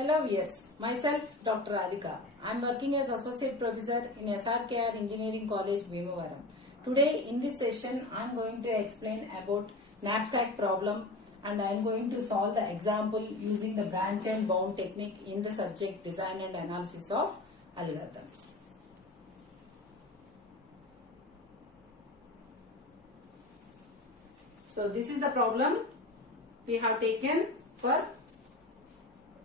Hello viewers, myself Dr. Radhika. I am working as Associate Professor in SRKR Engineering College, Bhimavaram. Today in this session I am going to explain about knapsack problem and I am going to solve the example using the branch and bound technique in the subject design and analysis of algorithms. So this is the problem we have taken for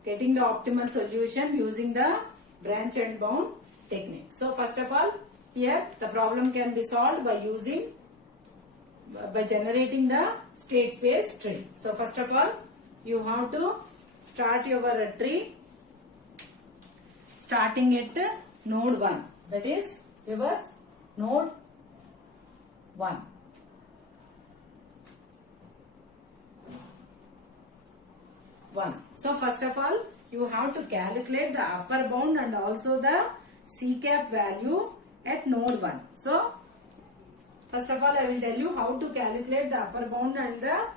getting the optimal solution using the branch and bound technique. So first of all, here the problem can be solved by generating the state space tree. So first of all, you have to start your tree starting at node 1, that is your node 1. So first of all, you have to calculate the upper bound and also the C cap value at node 1. So first of all, I will tell you how to calculate the upper bound and the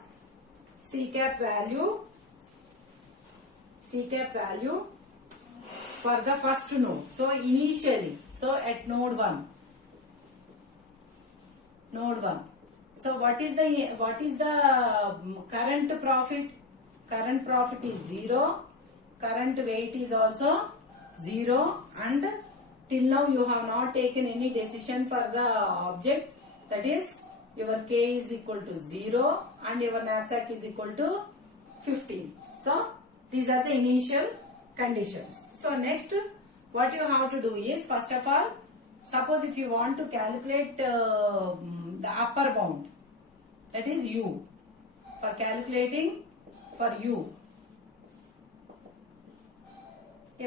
C cap value for the first node. So initially, so at node 1. So what is the current profit? Current profit is 0, current weight is also 0, and till now you have not taken any decision for the object, that is your K is equal to 0 and your knapsack is equal to 15. So these are the initial conditions. So next what you have to do is, first of all, suppose if you want to calculate the upper bound, that is U, for calculating for U,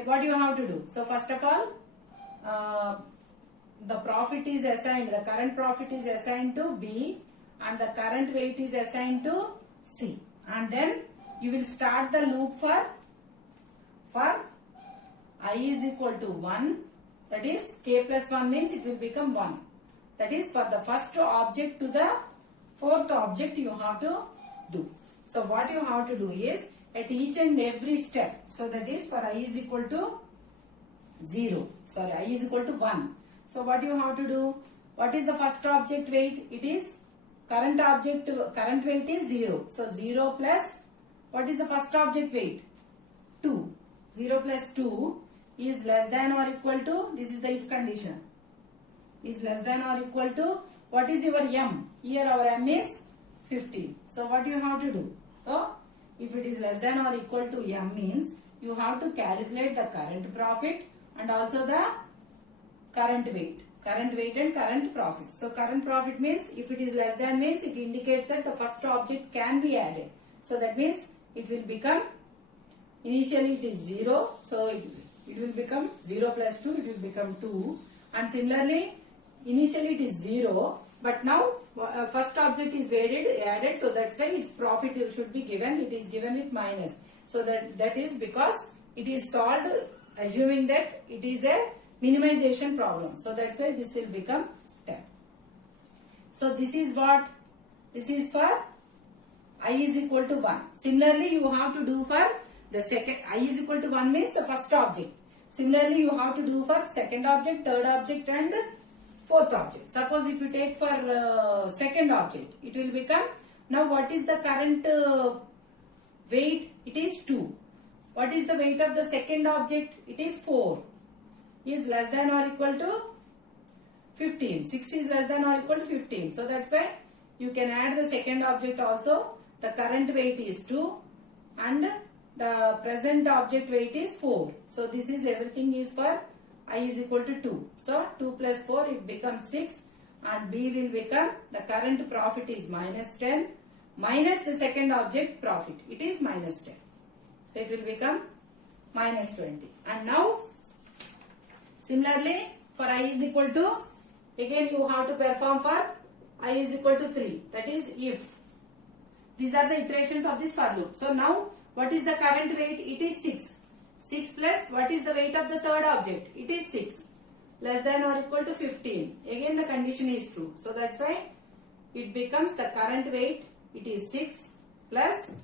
what you have to do? So first of all, the profit is assigned, the current profit is assigned to B and the current weight is assigned to C, and then you will start the loop for I is equal to 1, that is K plus 1 means it will become 1, that is for the first object to the fourth object you have to do. So what you have to do is, at each and every step, so that is for I is equal to 1. So what you have to do? What is the first object weight? It is current weight is 0. So 0 plus, what is the first object weight? 2. 0 plus 2 is less than or equal to, this is the if condition, is less than or equal to, what is your M? Here our M is 15. So what you have to do? So if it is less than or equal to M means you have to calculate the current profit and also the current weight and current profit. So current profit means if it is less than means it indicates that the first object can be added. So that means it will become, initially it is 0. So it will become 0 plus 2, it will become 2, and similarly initially it is 0. But now first object is added, so that's why its profit should be given. It is given with minus. So that is because it is solved assuming that it is a minimization problem. So that's why this will become 10. So this is what? This is for I is equal to 1. Similarly, you have to do for the second. I is equal to 1 means the first object. Similarly, you have to do for second object, third object and fourth object. Suppose if you take for second object, it will become, now what is the current weight? It is 2. What is the weight of the second object? It is 4. Is less than or equal to 15. 6 is less than or equal to 15. So that's why you can add the second object also. The current weight is 2 and the present object weight is 4. So this is everything is for I is equal to 2. So 2 plus 4 it becomes 6 and B will become, the current profit is minus 10 minus the second object profit. It is minus 10. So it will become minus 20. And now similarly for I is equal to, again you have to perform for I is equal to 3. That is if. These are the iterations of this for loop. So now what is the current weight? It is 6. 6 plus what is the weight of the third object? It is 6. Less than or equal to 15. Again the condition is true. So that's why it becomes the current weight, it is 6 plus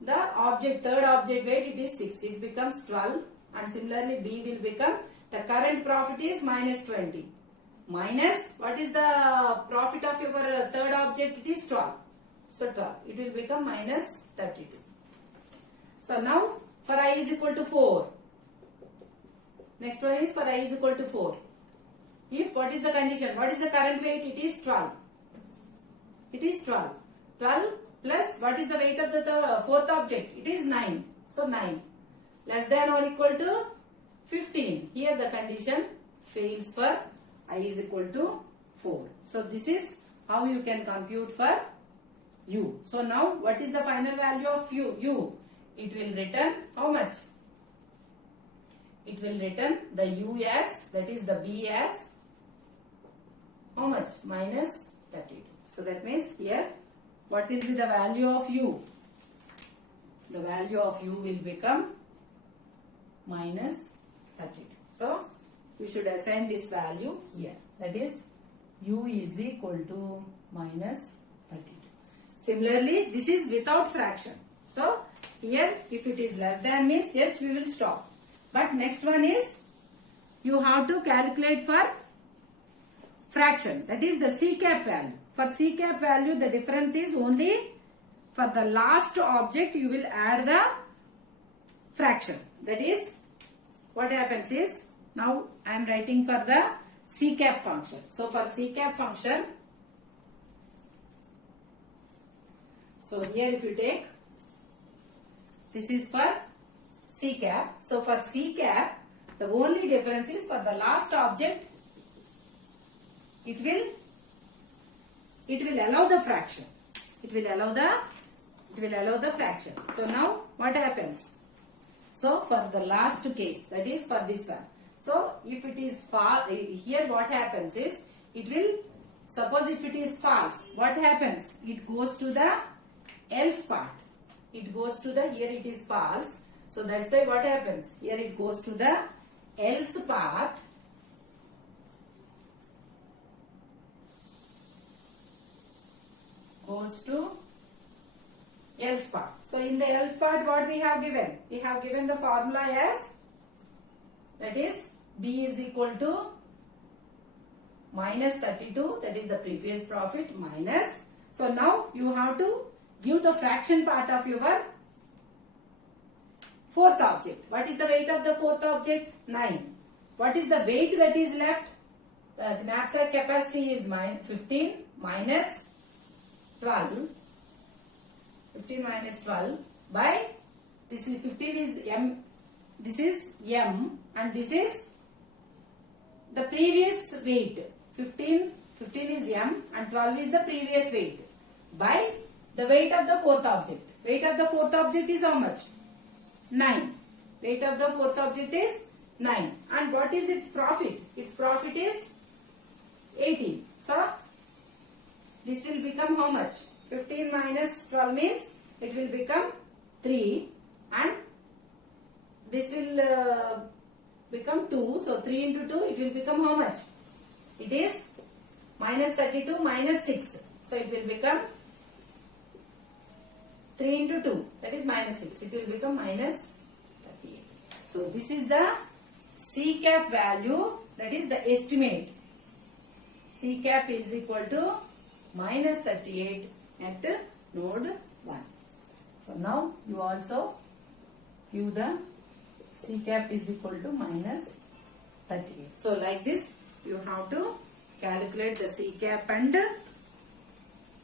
the object, third object weight, it is 6. It becomes 12. And similarly, B will become, the current profit is minus 20. Minus, what is the profit of your third object? It is 12. So 12. It will become minus 32. So now, for I is equal to 4. Next one is for I is equal to 4. If, what is the condition? What is the current weight? It is 12. It is 12. 12 plus, what is the weight of the fourth object? It is 9. So 9. Less than or equal to 15. Here the condition fails for I is equal to 4. So this is how you can compute for U. So now what is the final value of U? It will return how much? It will return the U as, that is the B as how much? Minus 32. So that means here what will be the value of U? The value of U will become minus 32. So we should assign this value here. That is U is equal to minus 32. Similarly, this is without fraction. So here if it is less than means just we will stop. But next one is you have to calculate for fraction. That is the C cap value. For C cap value the difference is only for the last object you will add the fraction. That is what happens is, now I am writing for the C cap function. So for C cap function, so here if you take, this is for C cap. So for C cap, the only difference is for the last object, it will allow the fraction. It will allow the fraction. So now what happens? So for the last case, that is for this one. So if it is false, here what happens is, it will, suppose if it is false, what happens? It goes to the else part. It goes to the, here it is false. So that's why what happens? Here it goes to the else part. Goes to else part. So in the else part what we have given? We have given the formula as, that is B is equal to minus 32, that is the previous profit, minus. So now you have to give the fraction part of your fourth object. What is the weight of the fourth object? 9. What is the weight that is left? The knapsack capacity is 15 minus 12. 15 minus 12 by, this is 15 is M, this is M, and this is the previous weight. 15 is M and 12 is the previous weight, by the weight of the fourth object. Weight of the fourth object is how much? 9. Weight of the fourth object is 9. And what is its profit? Its profit is 18. So this will become how much? 15 minus 12 means it will become 3, and this will become 2. So 3 into 2, it will become how much? It is minus 32 minus 6. So it will become 3 into 2, that is minus 6. It will become minus 38. So this is the C cap value, that is the estimate. C cap is equal to minus 38 at node 1. So now you also give the C cap is equal to minus 38. So like this you have to calculate the C cap, and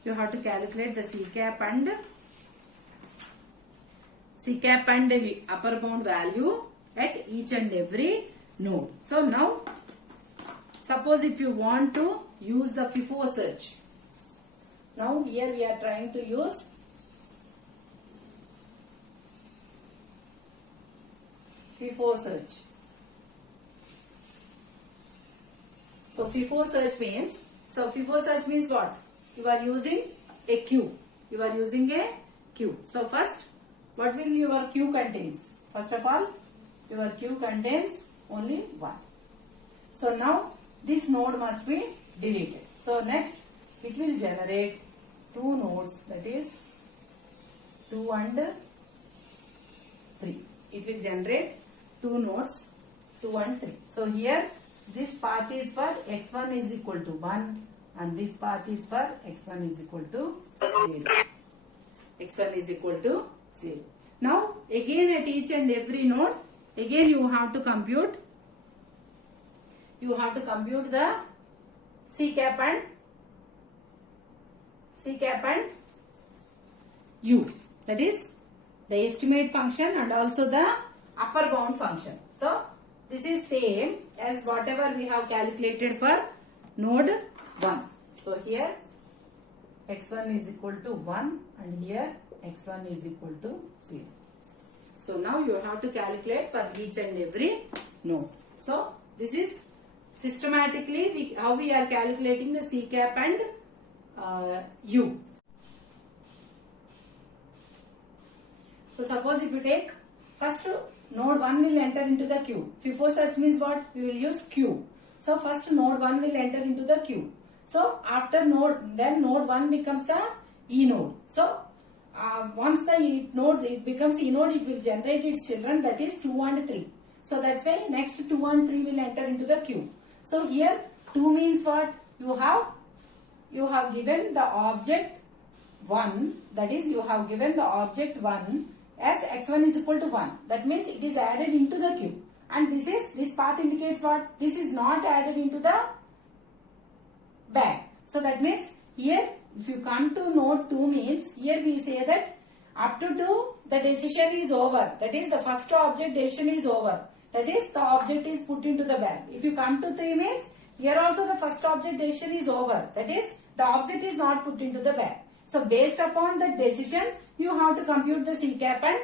you have to calculate the C cap and upper bound value at each and every node. So now suppose if you want to use the FIFO search. Now here we are trying to use FIFO search. So FIFO search means what? You are using a queue. So first, what will your queue contains? First of all, your queue contains only 1. So now this node must be deleted. So next it will generate 2 nodes, that is 2 and it will generate two nodes, 2 and 3. So here this path is for x1 is equal to 1 and this path is for x1 is equal to 0. x1 is equal to 0. Now again at each and every node, again you have to compute the C cap and U, that is the estimate function and also the upper bound function. So this is same as whatever we have calculated for node 1. So here x1 is equal to 1 and here x1 is equal to 0. So now you have to calculate for each and every node. So this is systematically how we are calculating the C cap and U. So suppose if you take first node 1 will enter into the queue. FIFO search means what? We will use queue. So first node 1 will enter into the queue. So after node 1 becomes the E node. So once the node it becomes E node, it will generate its children, that is 2 and 3. So that's why next 2 and 3 will enter into the queue. So here 2 means what? You have given the object 1, that is you have given the object 1 as x1 is equal to 1. That means it is added into the queue. And this path indicates what? This is not added into the bag. So that means here if you come to node 2 means here we say that up to 2 the decision is over. That is the first object decision is over. That is the object is put into the bag. If you come to 3 means here also the first object decision is over. That is the object is not put into the bag. So based upon that decision you have to compute the C cap and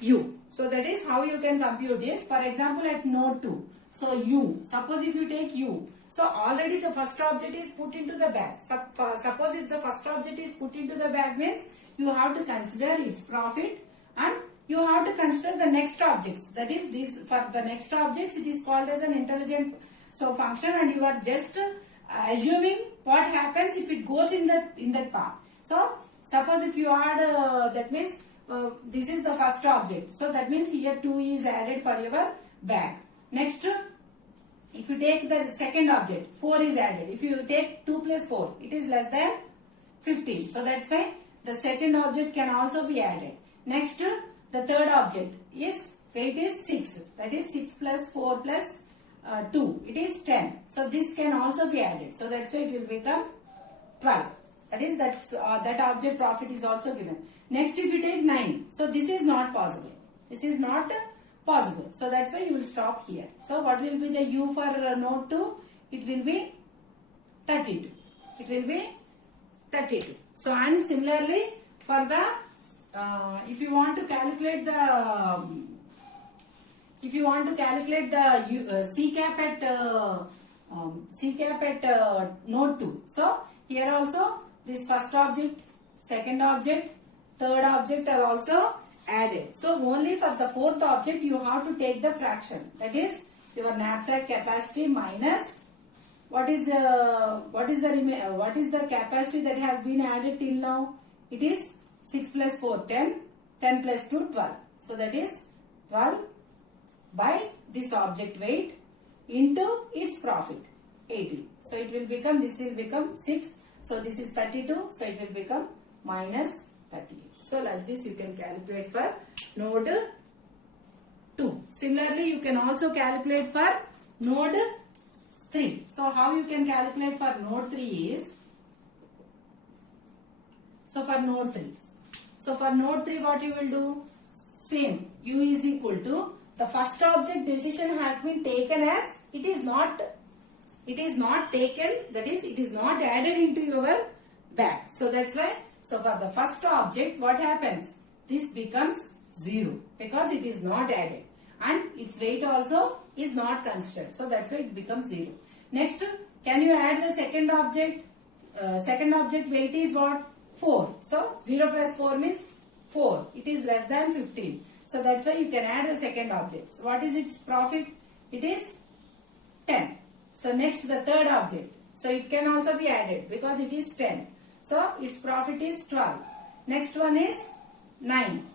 U. So that is how you can compute this. For example at node 2. So U. Suppose if you take U. So already the first object is put into the bag. Suppose if the first object is put into the bag means you have to consider its profit and you have to consider the next objects. That is this for the next objects it is called as an intelligent function and you are just assuming what happens if it goes in that path. So suppose if you add that means this is the first object. So that means here 2 is added for your bag. Next if you take the second object 4 is added. If you take 2 plus 4 it is less than 15. So that's why the second object can also be added. Next the third object is weight is 6. That is 6 plus 4 plus 2. It is 10. So this can also be added. So that's why it will become 12. That is that object profit is also given. Next if you take 9. So this is not possible. This is not possible. So that's why you will stop here. So what will be the U for node 2? It will be 32. It will be 32. So and similarly for the if you want to calculate the C cap at node 2. So here also this first object, second object, third object are also added. So only for the fourth object you have to take the fraction. That is your knapsack capacity minus what is the capacity that has been added till now? It is 6 plus 4 10, 10 plus 2 12. So that is 12 by this object weight into its profit 80. So it will become, this will become 6. So this is 32. So it will become minus 38. So like this you can calculate for node 2. Similarly you can also calculate for node 3. So how you can calculate for node 3 is, so for node 3 what you will do? Same, U is equal to the first object decision has been taken as it is not taken, that is it is not added into your bag. So that's why, so for the first object what happens? This becomes 0 because it is not added and its weight also is not considered. So that's why it becomes 0. Next, can you add the second object? Second object weight is what? 4. So 0 plus 4 means 4. It is less than 15. So that's why you can add the second object. So what is its profit? It is 10. So next the third object. So it can also be added because it is 10. So its profit is 12. Next one is 9.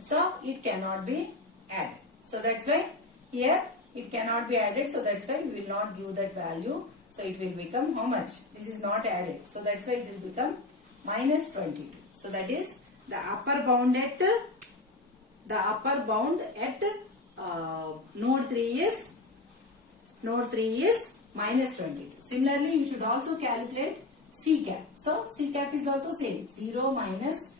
So it cannot be added. So that's why here it cannot be added. So that's why we will not give that value. So it will become how much? This is not added. So that's why it will become minus 22. So that is the upper bound at node 3 is minus 22. Similarly, you should also calculate C cap. So C cap is also same. 0, minus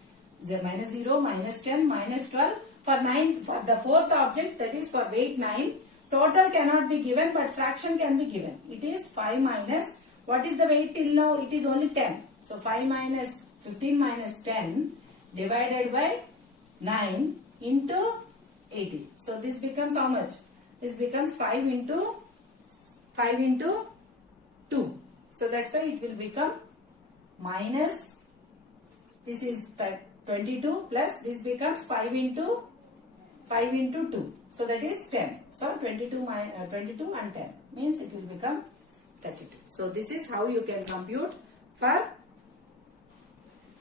0, minus 10, minus 12. For 9, for the fourth object, that is for weight 9, total cannot be given, but fraction can be given. It is 5 minus, what is the weight till now? It is only 10. So 5 minus 15 minus 10 divided by 9 into 80. So this becomes how much? This becomes 5 into 2. So that's why it will become minus, this is 22 plus this becomes 5 into 2. So that is 10. So 22 and 10 means it will become 32. So this is how you can compute for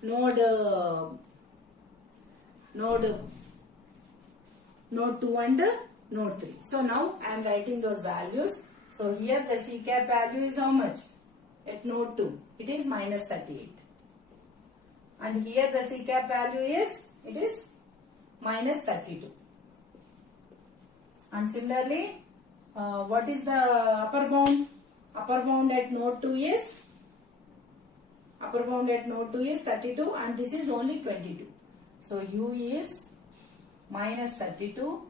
node 2 and node 3. So now I am writing those values. So here the C cap value is how much? At node 2, it is minus 38. And here the C cap value is, it is minus 32. And similarly, what is the upper bound? Upper bound at node 2 is 32 and this is only 22. So U is minus 32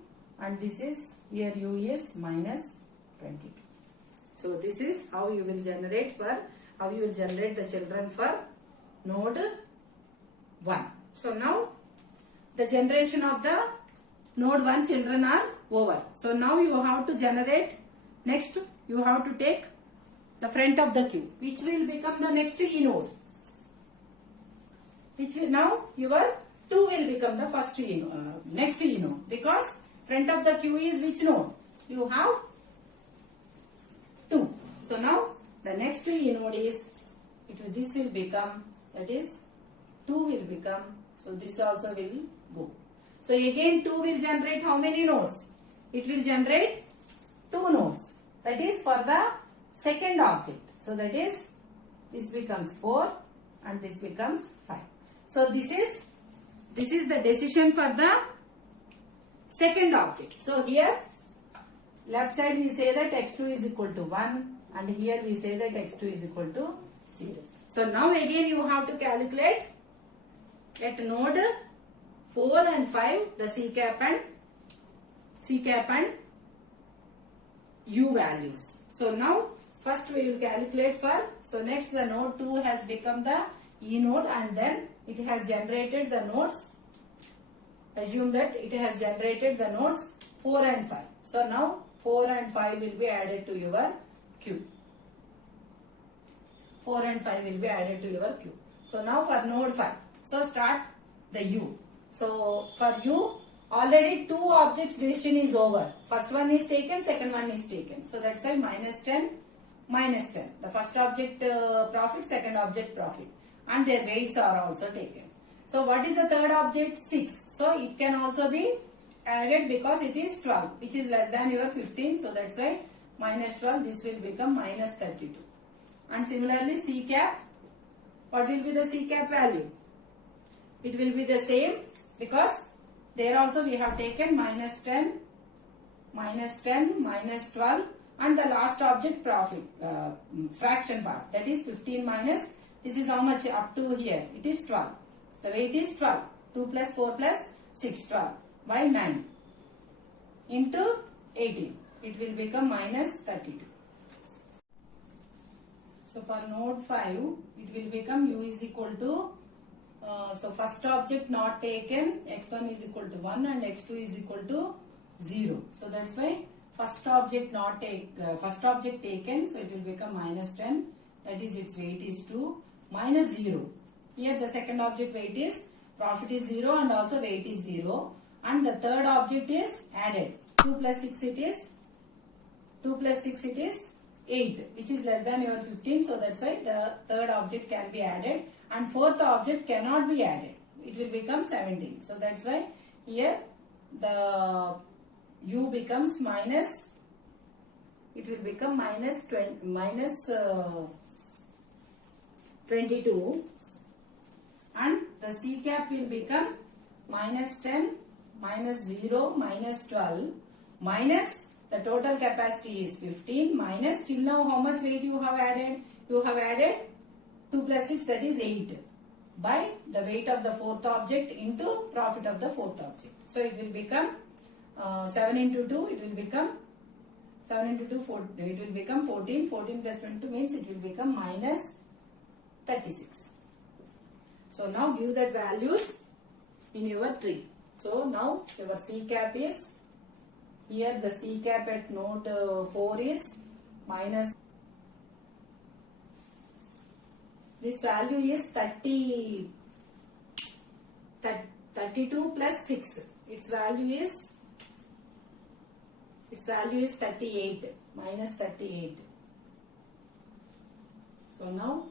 and this is, here U is minus 22. So this is how you will generate the children for node 1. So now the generation of the node 1 children are over. So now you have to generate, next you have to take the front of the queue, which will become the next E node. Now your 2 will become the first E node, next E node, because front of the queue is which node? You have 2. So now the next E node is, this will become, that is 2 will become, so this also will go. So again 2 will generate how many nodes? It will generate 2 nodes. That is for the second object. So that is, this becomes 4 and this becomes 5. So this is the decision for the second object. So here left side we say that x2 is equal to 1 and here we say that x2 is equal to 0. So now again you have to calculate at node 4 and 5 the C cap and U values. So now first we will calculate for, so next the node 2 has become the E node and then it has generated the nodes. Assume that it has generated the nodes 4 and 5. So now 4 and 5 will be added to your queue. 4 and 5 will be added to your queue. So now for node 5. So start the U. So for U, already 2 objects decision is over. First one is taken, second one is taken. So that's why minus 10, minus 10. The first object profit, second object profit. And their weights are also taken. So what is the third object? 6. So it can also be added because it is 12, which is less than your 15. So that's why minus 12, this will become minus 32. And similarly C cap, what will be the C cap value? It will be the same because there also we have taken minus 10, minus 12 and the last object profit, fraction part, that is 15 minus, this is how much up to here, it is 12. The weight is 12, 2 plus 4 plus 6, 12 by 9 into 18, it will become minus 32. So for node 5, it will become U is equal to, so first object not taken, x1 is equal to 1 and x2 is equal to 0. So that's why first object taken, so it will become minus 10, that is its weight is 2, minus 0. Here the second object weight is, profit is 0 and also weight is 0. And the third object is added. 2 plus 6 it is 8, which is less than your 15. So that's why the third object can be added. And fourth object cannot be added. It will become 17. So that's why here the u becomes minus, it will become minus 22, and the C cap will become minus 10, minus 0, minus 12, minus the total capacity is 15, minus till now how much weight you have added? You have added 2 plus 6, that is 8, by the weight of the fourth object into profit of the fourth object. So it will become 7 into 2, it will become 7 into 2, 4, it will become 14. 14 plus 22 means it will become minus 36. So now give that values in your tree. So now your C cap is, here the C cap at node 4 is minus, this value is 32 plus 6. Its value is 38, minus 38. So now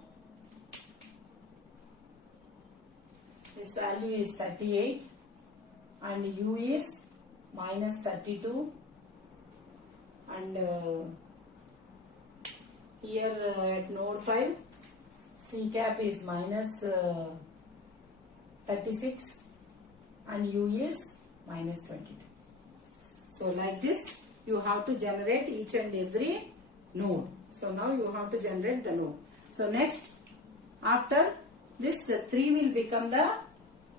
this value is 38 and u is minus 32, and here at node 5 C cap is minus 36 and u is minus 22. So like this you have to generate each and every node. So now you have to generate the node. So next, after this, the 3 will become the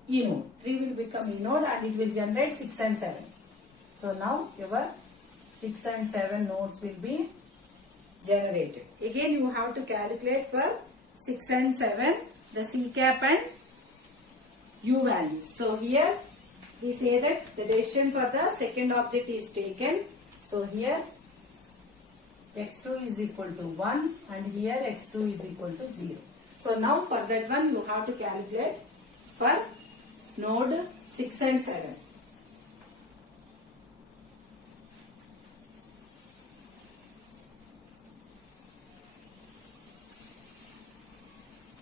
E node. 3 will become E node and it will generate 6 and 7. So now your 6 and 7 nodes will be generated. Again you have to calculate for 6 and 7 the C cap and U values. So here we say that the decision for the second object is taken. So here x2 is equal to 1 and here x2 is equal to 0. So now for that one you have to calculate for node 6 and 7.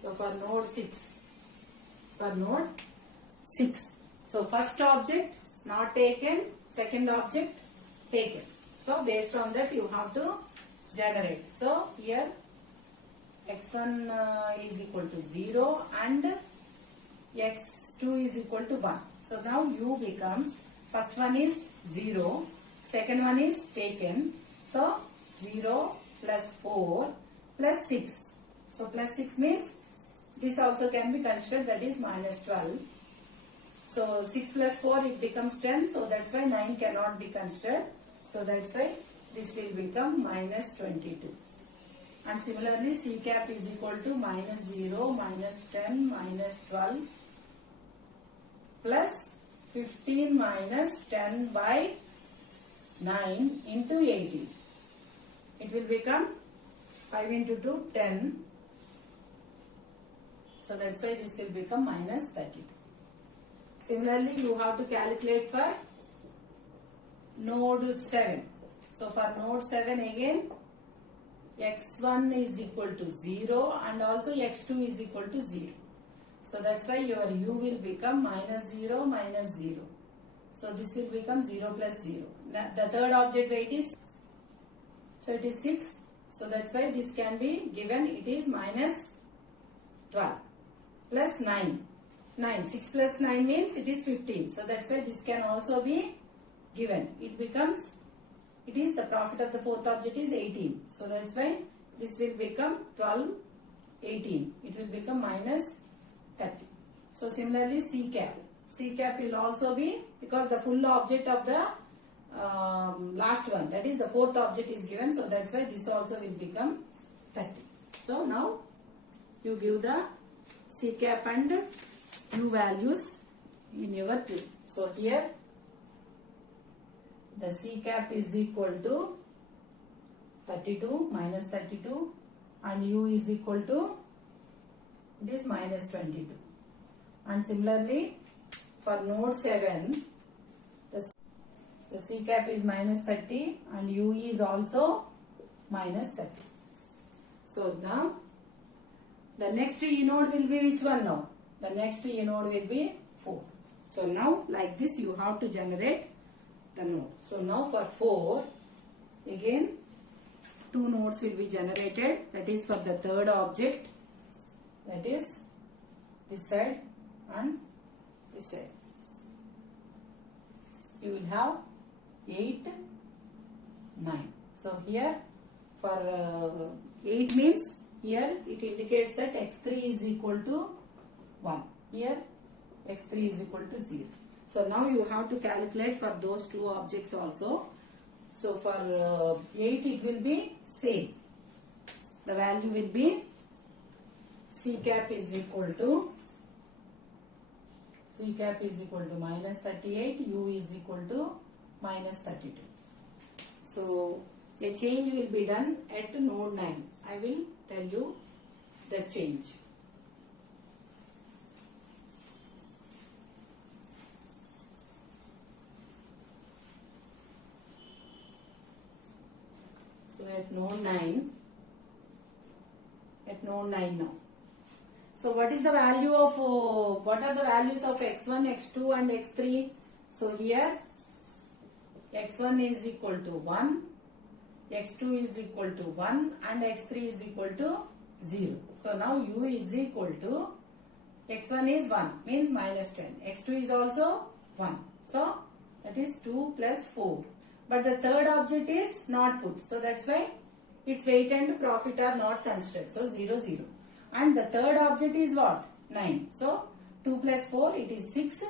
So for node 6. So first object not taken, second object taken. So based on that you have to generate. So here x1 is equal to 0 and x2 is equal to 1. So now u becomes, first one is 0, second one is taken. So 0 plus 4 plus 6. So plus 6 means this also can be considered, that is minus 12. So 6 plus 4 it becomes 10. So that's why 9 cannot be considered. So that's why this will become minus 22. And similarly C cap is equal to minus 0, minus 10, minus 12 plus 15 minus 10 by 9 into 18. It will become 5 into 2, 10. So that's why this will become minus 32. Similarly, you have to calculate for node 7. So for node 7 again, x1 is equal to 0 and also x2 is equal to 0. So that's why your u will become minus 0, minus 0. So this will become 0 plus 0. Now the third object weight is, so it is 6. So that's why this can be given, it is minus 12 plus 9. 6 plus 9 means it is 15. So that's why this can also be given. It becomes, it is the profit of the fourth object is 18. So that's why this will become 12, 18. It will become minus 30. So similarly C cap. C cap will also be, because the full object of the last one, that is the fourth object is given. So that's why this also will become 30. So now you give the C cap and U values in your tree. So here the C cap is equal to 32 minus 32 and U is equal to, it is minus 22. And similarly for node 7 the C cap is minus 30 and U is also minus 30. So now the next E node will be which one now? The next E node will be 4. So now like this you have to generate the node. So now for 4, again 2 nodes will be generated. That is for the third object. That is this side and this side. You will have 8, 9. So here for 8 means here it indicates that x3 is equal to 1. Here x3 is equal to 0. So now you have to calculate for those 2 objects also. So for 8 it will be same. The value will be C cap is equal to minus 38, U is equal to minus 32. So a change will be done at node 9. I will tell you the change. So at node 9 now. So what is the value of, what are the values of x1, x2 and x3? So here x1 is equal to 1, x2 is equal to 1 and x3 is equal to 0. So now u is equal to, x1 is 1 means minus 10, x2 is also 1. So that is 2 plus 4. But the third object is not put. So that's why its weight and profit are not considered. So 0, 0. And the third object is what? 9. So 2 plus 4 it is 6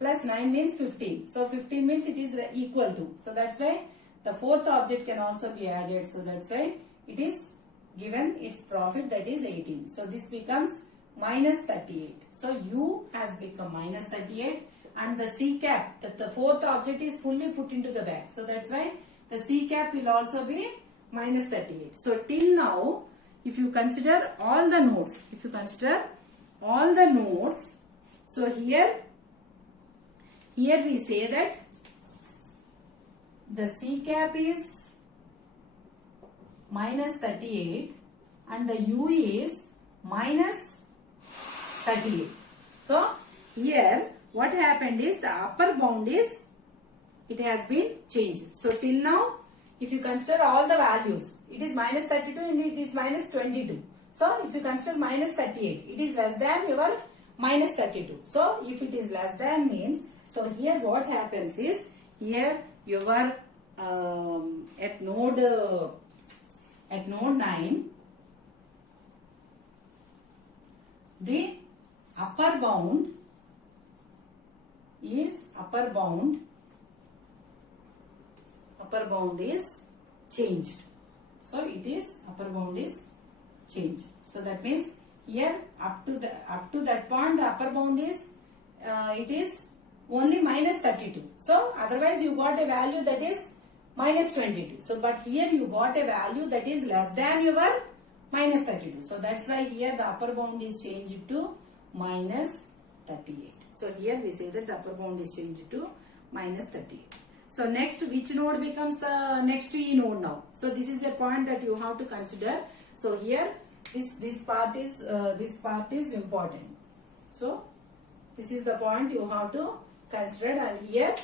plus 9 means 15. So 15 means it is equal to. So that's why the fourth object can also be added. So that's why it is given its profit, that is 18. So this becomes minus 38. So U has become minus 38 and the C cap, that the fourth object is fully put into the bag. So that's why the C cap will also be minus 38. So till now, if you consider all the nodes, so here we say that the C cap is minus 38 and the U is minus 38. So here what happened is the upper bound is, it has been changed. So till now, if you consider all the values, it is minus 32 and it is minus 22. So if you consider minus 38, it is less than your minus 32. So if it is less than means, so here what happens is, here your at node 9, the upper bound is changed. So it is upper bound is changed. So that means here up to that point the upper bound is it is only minus 32. So otherwise you got a value that is minus 22. So but here you got a value that is less than your minus 32. So that's why here the upper bound is changed to minus 38. So here we say that the upper bound is changed to minus 38. So next, which node becomes the next E node now? So this is the point that you have to consider. So here this part is important. So this is the point you have to consider, and here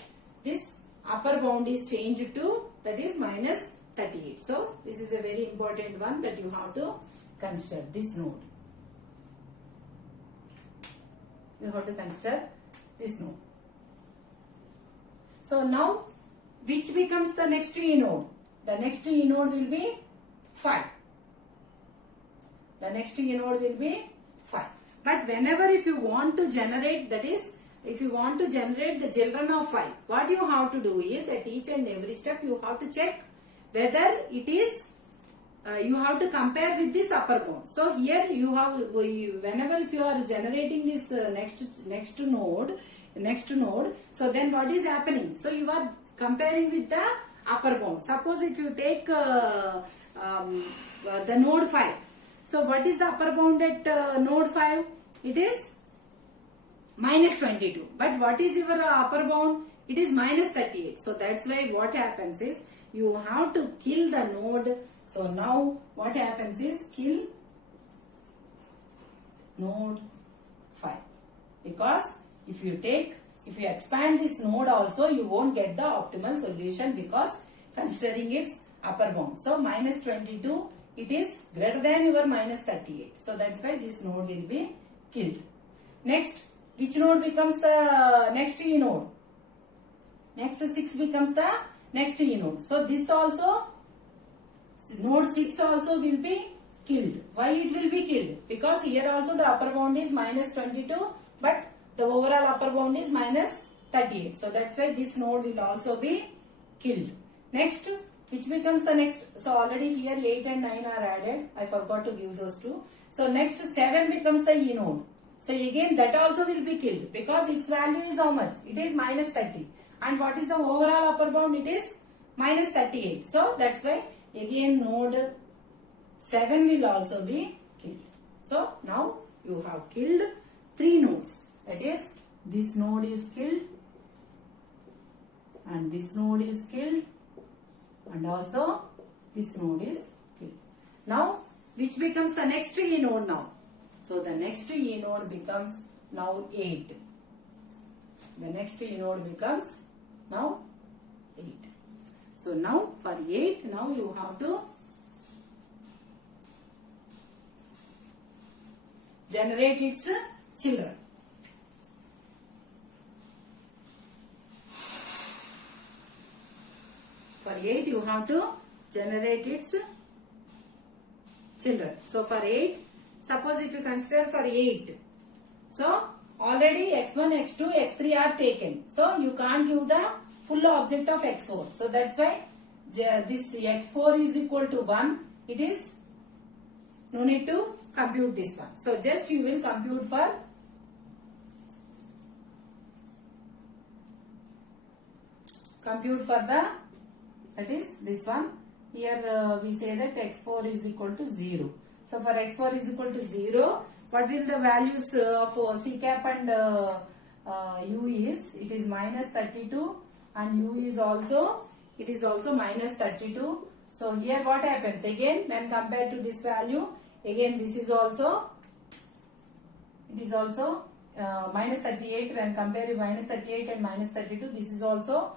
this upper bound is changed to, that is minus 38. So this is a very important one that you have to consider, this node. You have to consider this node. So now, which becomes the next E node? The next E node will be 5. The next E node will be 5. But whenever if you want to generate, that is, if you want to generate the children of 5, what you have to do is, at each and every step you have to check whether it is, you have to compare with this upper bound. So here you have, whenever if you are generating this next node, so then what is happening? So you are comparing with the upper bound. Suppose if you take the node 5. So what is the upper bound at node 5? It is minus 22. But what is your upper bound? It is minus 38. So that's why what happens is, you have to kill the node. So now what happens is, kill node 5. Because if you take If you expand this node also, you won't get the optimal solution because considering its upper bound. So minus 22, it is greater than your minus 38. So that's why this node will be killed. Next, which node becomes the next E node? Next 6 becomes the next E node. So this also, node 6 also will be killed. Why it will be killed? Because here also the upper bound is minus 22, but the overall upper bound is minus 38. So that's why this node will also be killed. Next, which becomes the next? So already here 8 and 9 are added. I forgot to give those two. So next 7 becomes the E node. So again that also will be killed because its value is how much? It is minus 30. And what is the overall upper bound? It is minus 38. So that's why again node 7 will also be killed. So now you have killed 3 nodes. That is, this node is killed and this node is killed and also this node is killed. Now which becomes the next E node now? So the next E node becomes now 8. The next E node becomes now 8. So now for 8, now you have to generate its children. For 8, you have to generate its children. So for 8, suppose if you consider for 8, so already x1, x2, x3 are taken. So you can't give the full object of x4. So that's why this x4 is equal to 1. It is no need to compute this one. So just you will compute for the, that is this one. Here we say that x4 is equal to 0. So for x4 is equal to 0, what will the values of C cap and u is? It is minus 32 and u is also, it is also minus 32. So here what happens? Again when compared to this value, again this is also, it is also minus 38 when comparing minus 38 and minus 32. This is also,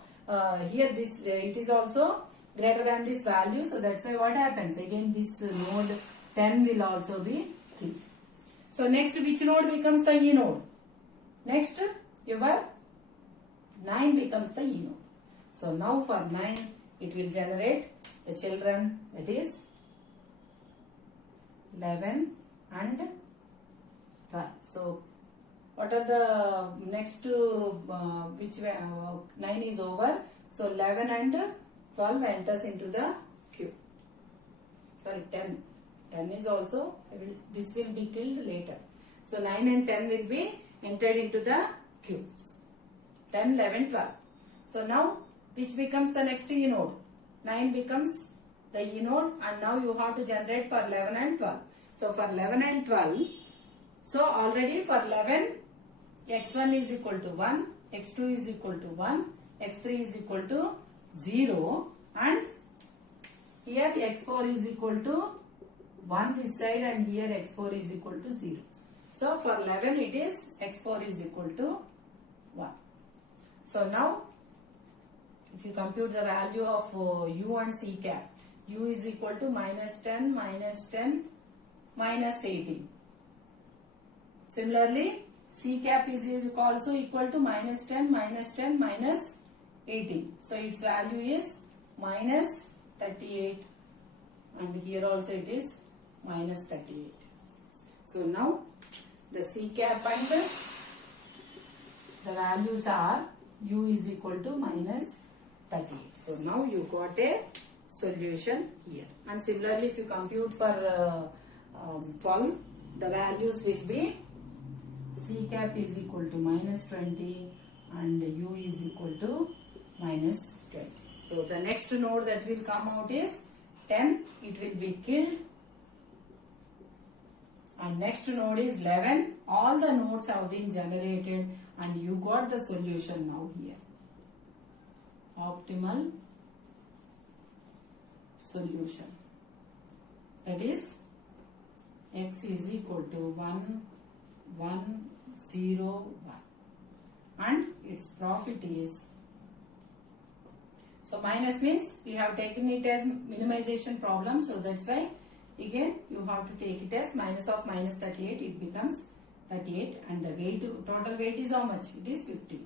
here this, it is also greater than this value. So that's why what happens? Again this node 10 will also be killed. So next which node becomes the E node? Next your 9 becomes the E node. So now for 9 it will generate the children, that is 11 and 12. So what are the next which 9 is over? So 11 and 12 enters into the queue. Sorry, 10. 10 is also, this will be killed later. So 9 and 10 will be entered into the queue. 10, 11, 12. So now which becomes the next E node? 9 becomes the E node and now you have to generate for 11 and 12. So for 11 and 12, so already for 11, x1 is equal to 1, x2 is equal to 1, x3 is equal to 0 and here x4 is equal to 1 this side and here x4 is equal to 0. So for 11 it is x4 is equal to 1. So now if you compute the value of u and C cap, u is equal to minus 10, minus 10, minus 18. Similarly, C cap is also equal to minus 10, minus 10, minus 18. So its value is minus 38 and here also it is minus 38. So now the C cap and the values are u is equal to minus 38. So now you got a solution here. And similarly if you compute for 12, the values will be C cap is equal to minus 20 and u is equal to minus 20. So the next node that will come out is 10. It will be killed. And next node is 11. All the nodes have been generated and you got the solution now here. Optimal solution. That is x is equal to 1, 1, 0, 1. and its profit is. So minus means we have taken it as minimization problem. So that's why again you have to take it as minus of minus 38. It becomes 38 and the weight, total weight is how much? It is 50.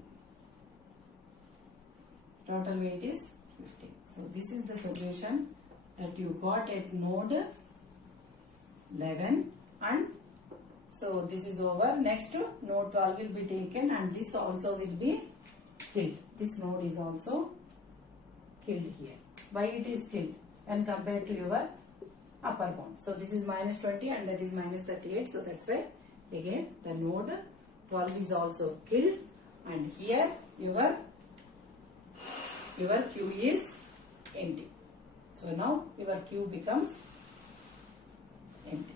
Total weight is 50. So this is the solution that you got at node 11 and so this is over. Next node 12 will be taken and this also will be killed. This node is also killed here. Why it is killed when compared to your upper bound? So this is minus 20 and that is minus 38. So that's why again the node 12 is also killed and here your Q is empty. So now your Q becomes empty.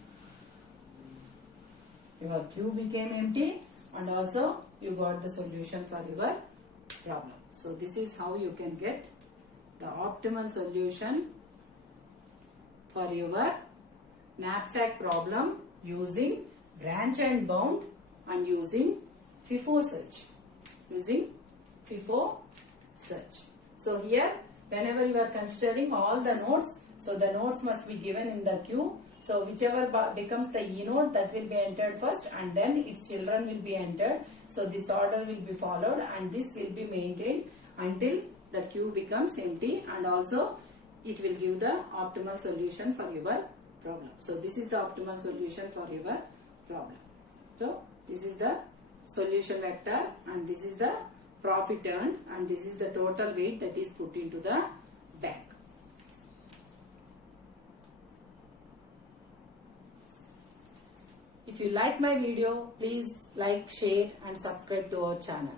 Your Q became empty and also you got the solution for your problem. So this is how you can get the optimal solution for your knapsack problem using branch and bound and using FIFO search. So here whenever you are considering all the nodes, so the nodes must be given in the queue. So whichever becomes the E node, that will be entered first and then its children will be entered. So this order will be followed and this will be maintained until the queue becomes empty and also it will give the optimal solution for your problem. So this is the optimal solution for your problem. So this is the solution vector and this is the profit earned and this is the total weight that is put into the bank. If you like my video, please like, share and subscribe to our channel.